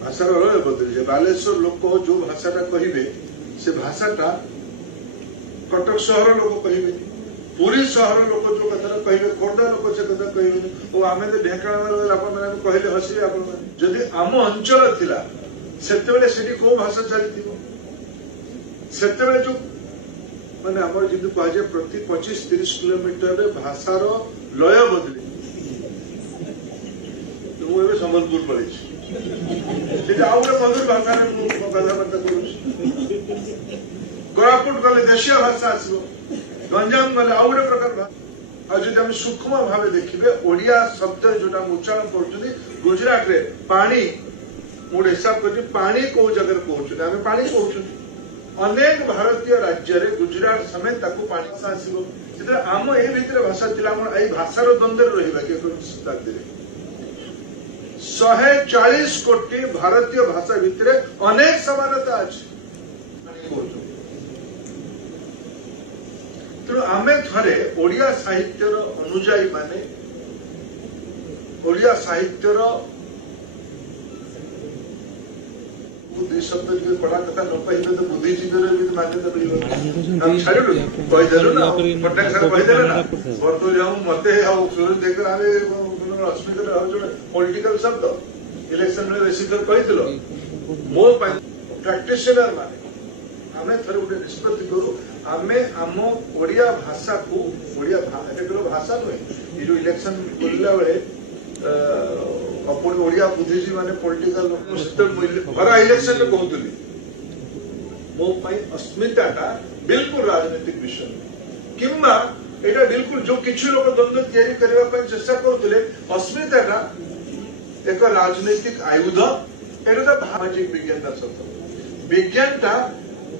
भाषार अलग बदल बालेश्वर लोक जो भाषाटा कहे से भाषाटा कटक सहर लोक कहे पुरी सहर लोक जो कथा कहे खोर्धा लोक से कथा कहे आम तो ढेकाण कहले हसबे आपड़ी आम अंचल थिला सेतेबेले सेठी को भाषा चली सेतेबेले जो माने आम जी कह प्रति 25-30 किलोमीटर भाषार लय बदले मुझे संबलपुर पढ़ी आउ गए मधुर भाषा कथबार्ता कोरापुट गले देशीय भाषा आसो गंजाम गले आउ गए प्रकार भाषा आम सूक्ष्म भाव देखिए ओडिया शब्द जो उच्चारण कर गुजरात रे पानी मुझे हिसाब कर पानी कौ जगह कहते आम पानी कहूँ अनेक भारतीय राज्य रे गुजरात समेत पानी आसो आम ए भीतर भाषा थी भाषार द्वंद्व रहा कि 140 कोटी भारतीय भाषा भितर अनेक समानता अच्छी तेणु आमे थरे ओडिया साहित्यर अनुजाई माने ओडिया साहित्यर बुद्धि शब्द जो पढ़ा कथा न पाइबे तो बुद्धिजीवी भी मान्यता मिल छाड़ू कहीदेलु ना पटनायक सर कहीदेले ना बर्तमान मते सुरज देख आमे अस्मिता जो पॉलिटिकल शब्द इलेक्शन में बेसी थर कही मो प्रैक्टिशनर माने आमे थर गोटे निष्पत्ति करू आमे आम ओडिया भाषा को ओडिया भाषा नुहे ये जो इलेक्शन बोलला बेले अपन ओडिया बुद्धिजीवी माने पॉलिटिकल लोक भरा इलेक्शन में कहतुली मो अस्मिताटा बिल्कुल राजनीतिक विषय किंबा एटा बिल्कुल जो किछु लोक द्वंद्व तैयारी करबा चेष्टा करते अस्मिता एक राजनीतिक आयुध एटा सामाजिक विज्ञान सत्ता विज्ञानटा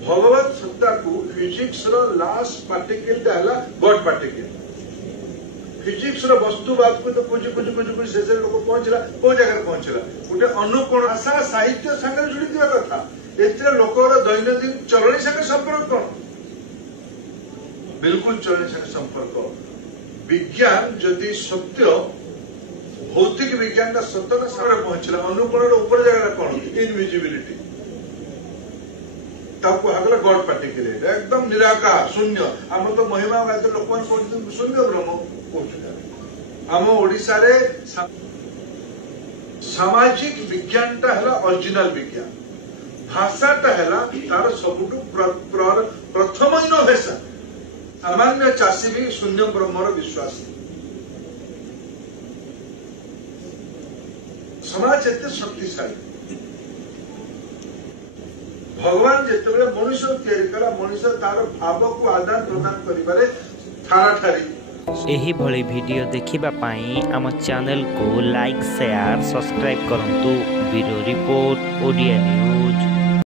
भगवत सत्ता को फिजिक्स रो last particle God particle physics रो वस्तुवाद को तो खोजी खोजी खोजी खोजी शेष लोक पहुंचला को जगह पहुंचला गोटे अनुकोण भाषा साहित्य संगे जोड़ी दिया कथा एते लोकर दैनंदिन चलनी संगे संपर्क कौन बिल्कुल चलनी संगे संपर्क विज्ञान जदि सत्य भौतिक विज्ञान का सत्य सामने पहुंचला अनुकोण ऊपर जगह कौन इनविजिबिलिटी गॉड पार्टिकल एकदम निराकार शून्य आम तो महिमा गायत्री लोक शून्य ब्रह्म कह आम ओडिशा रे सामाजिक विज्ञानटा है ओरिजिनल विज्ञान भाषाटा है तार सबुठु प्रथम इनोवेशन सामान्य चाषी भी शून्य ब्रह्मर विश्वास समाज एते शक्तिशाली भगवान जिते मनुष्य तैयारी कला मनुष्य तार भाव को आदान प्रदान करिबारे ठारा ठारी एही भली वीडियो देखिबा पाई आम चैनल को लाइक शेयर सब्सक्राइब करंतु ब्यूरो रिपोर्ट ओडिया न्यूज।